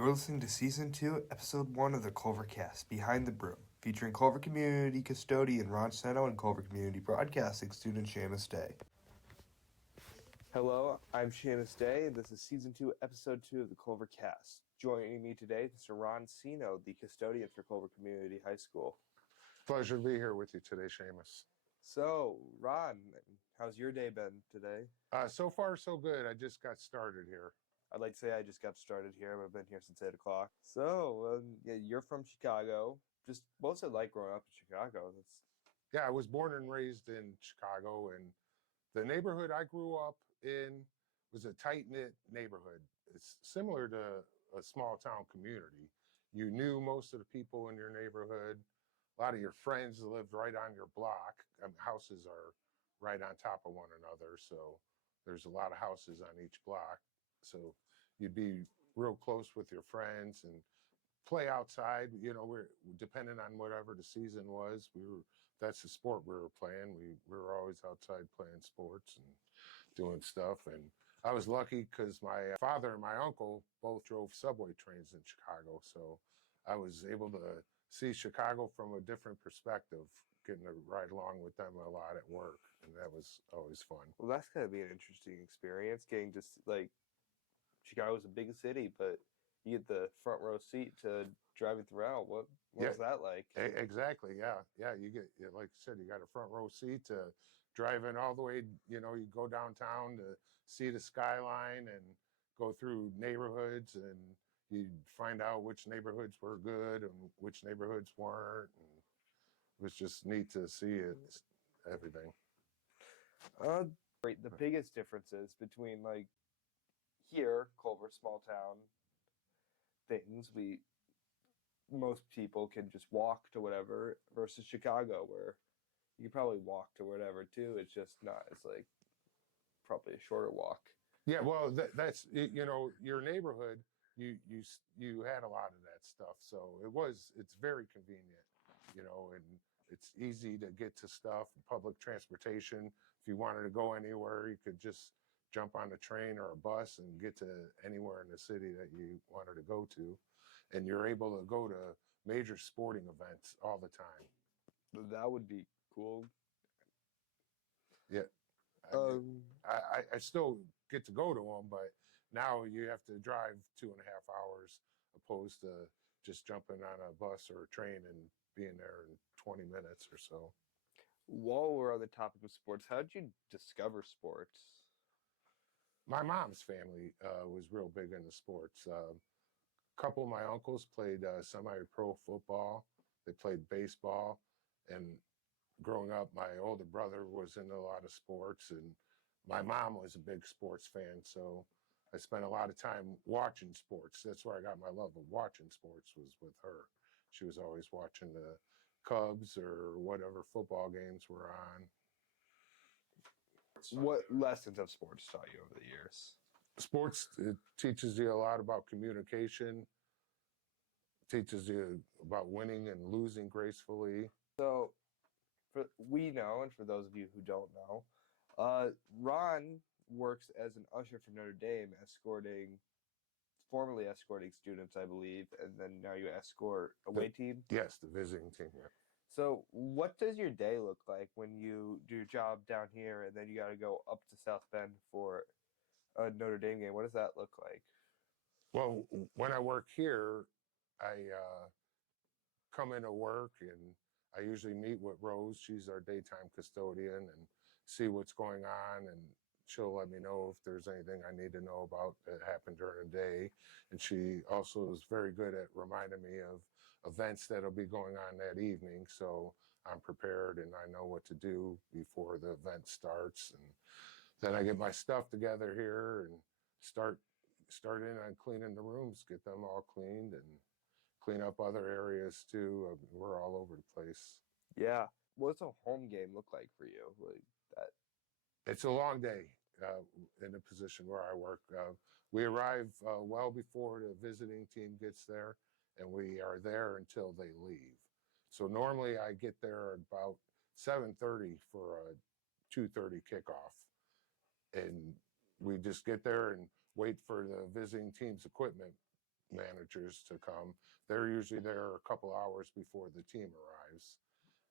You're listening to Season 2, Episode 1 of the CulverCast, Behind the Broom, featuring Culver Community Custodian Ron Seno and Culver Community Broadcasting student Seamus Day. Hello, I'm Seamus Day, and this is Season 2, Episode 2 of the CulverCast. Joining me today, Mr. Ron Seno, the custodian for Culver Community High School. Pleasure to be here with you today, Seamus. So, Ron, how's your day been today? So far, so good. I just got started here. I'd like to say I just got started here, but I've been here since 8 o'clock. So, you're from Chicago. Just what's it like growing up in Chicago? Yeah, I was born and raised in Chicago, and the neighborhood I grew up in was a tight-knit neighborhood. It's similar to a small-town community. You knew most of the people in your neighborhood. A lot of your friends lived right on your block. Houses are right on top of one another, so there's a lot of houses on each block. So you'd be real close with your friends and play outside. You know, we're depending on whatever the season was. That's the sport we were playing. We were always outside playing sports and doing stuff. And I was lucky because my father and my uncle both drove subway trains in Chicago, so I was able to see Chicago from a different perspective, getting to ride along with them a lot at work, and that was always fun. Well, that's gotta be an interesting experience, getting just like Chicago's a big city, but you get the front row seat to driving throughout. What was that like? Exactly. Yeah. You get, like I said, you got a front row seat to driving all the way. You know, you go downtown to see the skyline and go through neighborhoods, and you find out which neighborhoods were good and which neighborhoods weren't. And it was just neat to see it, everything. The biggest differences between like here, Culver, small town things, most people can just walk to whatever, versus Chicago, where you can probably walk to whatever too. It's just not. It's like probably a shorter walk. Yeah, well, that's your neighborhood. You had a lot of that stuff, so it's very convenient, and it's easy to get to stuff. Public transportation. If you wanted to go anywhere, you could just jump on a train or a bus and get to anywhere in the city that you wanted to go to, and you're able to go to major sporting events all the time. That would be cool. Yeah. I still get to go to them, but now you have to drive 2.5 hours opposed to just jumping on a bus or a train and being there in 20 minutes or so. While we're on the topic of sports, how did you discover sports? My mom's family was real big into sports. A couple of my uncles played semi-pro football. They played baseball, and growing up, my older brother was into a lot of sports, and my mom was a big sports fan, so I spent a lot of time watching sports. That's where I got my love of watching sports, was with her. She was always watching the Cubs or whatever football games were on. What lessons have sports taught you over the years? Sports, it teaches you a lot about communication, teaches you about winning and losing gracefully. So, we know, and for those of you who don't know, Ron works as an usher for Notre Dame, formerly escorting students, I believe, and then now you escort away team? Yes, the visiting team, yeah. So what does your day look like when you do your job down here and then you got to go up to South Bend for a Notre Dame game? What does that look like? Well, when I work here, I come into work and I usually meet with Rose. She's our daytime custodian, and see what's going on, and she'll let me know if there's anything I need to know about that happened during the day. And she also is very good at reminding me of events that'll be going on that evening, so I'm prepared and I know what to do before the event starts. And then I get my stuff together here and start in on cleaning the rooms, get them all cleaned, and clean up other areas too. We're all over the place. Yeah. What's a home game look like for you? Like that? It's a long day in the position where I work. We arrive well before the visiting team gets there, and we are there until they leave. So normally I get there about 7:30 for a 2:30 kickoff, and we just get there and wait for the visiting team's equipment managers to come. They're usually there a couple hours before the team arrives.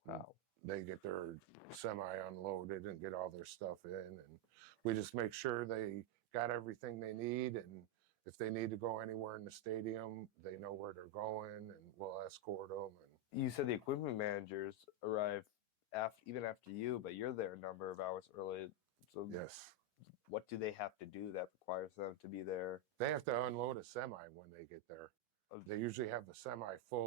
Wow. They get their semi unloaded and get all their stuff in, and we just make sure they got everything they need, and if they need to go anywhere in the stadium, they know where they're going, and we'll escort them. And You said the equipment managers arrive even after you, but you're there a number of hours early. So yes, what do they have to do that requires them to be there? they have to unload a semi when they get there. They usually have the semi full